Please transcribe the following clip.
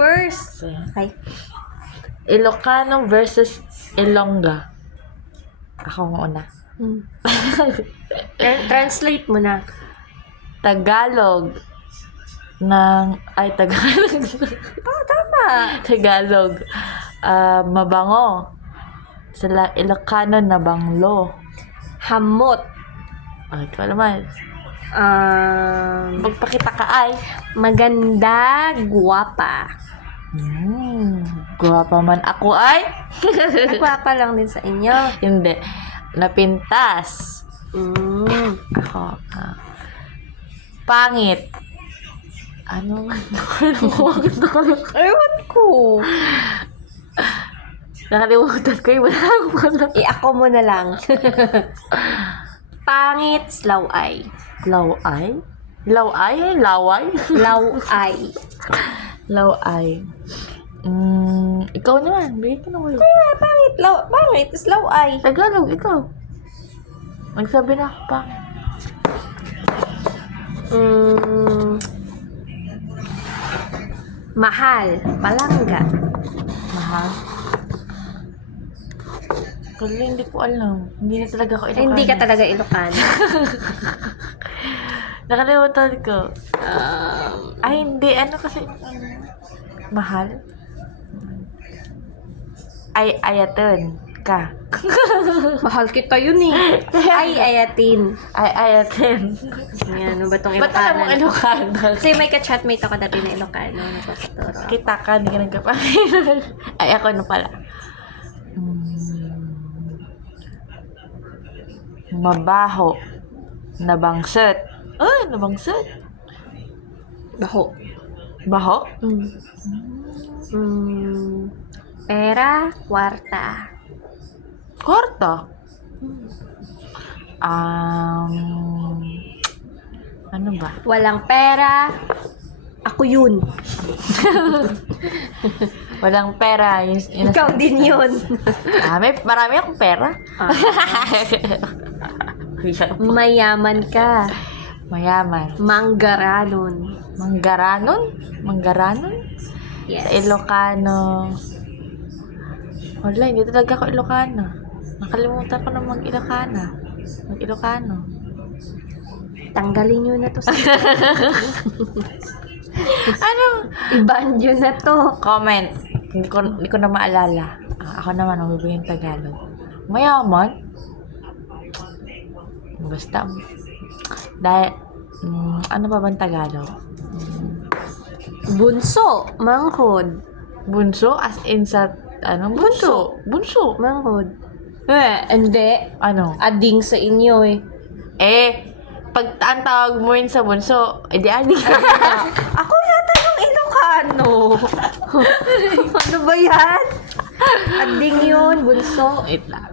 first. Ay. Ilocano versus Ilongga. Ako ang una. Translate mo na. Tagalog Tagalog. Tama. Tagalog. Mabango. Sa Ilocano na banglo. Hamot. Ikaw naman. Magpakita ka ay. Maganda, guwapa. Guwapa man ako ay. Guwapa lang din sa inyo. Hindi. Napintas. Ako. Pangit. Ano? Ewan ko. Nakalimutan ko yung wala akong Ako mo na lang. Pangit, slaway. Laway? Laway? Laway? Laway. Laway. Ikaw naman. Bigay ka naman. Pangit, slaway. Tagalog, ikaw. Magsabi na ako pa. Mahal, palangga. Mahal. Kaya hindi ko alam. Hindi na talaga ako Ilocano. Hindi ka talaga Ilocano. Nakalimutan ko. Ay, hindi. Ano kasi? Mahal? Ayatin ka. Mahal kita yun eh. Ayatin. Ayatin. Yan, ano ba itong Ba't alam mo Ilocano? Ilocano? Kasi may ka-chatmate ako dati na Ilocano. Nagpapaturo. Kita ka, hindi ka nagkapangin. Ay, ako na pala. Mabaho. Nabangset. Ay, nabangset. Baho. Baho? Pera, kwarta. Kwarta. Ano ba? Walang pera, ako yun. Walang pera. Ikaw din yun. Marami akong pera. Mayaman ka. Mayaman. Manggaranon. Manggaranon? Manggaranon? Yes. Sa Ilocano. Wala, hindi talaga ako Ilocano. Nakalimutan ko na mag-Ilocano. Tanggalin nyo na to sa Ano? iban nyo na to. Comment. Hindi ko na maalala. Ako naman, magbibigay yung Tagalog. Mayaman? Basta. Dahil, ano ba bang Tagalog? Bunso, manghod. Bunso? As in sa, bunso? Bunso? Manghod. Hindi. Ano? Ading sa inyo eh. Pag ang tawag mo yun sa bunso, edi adik. Ako yata yung Ilocano. Ano ba yan? Ading yun, bunso. Wait lang.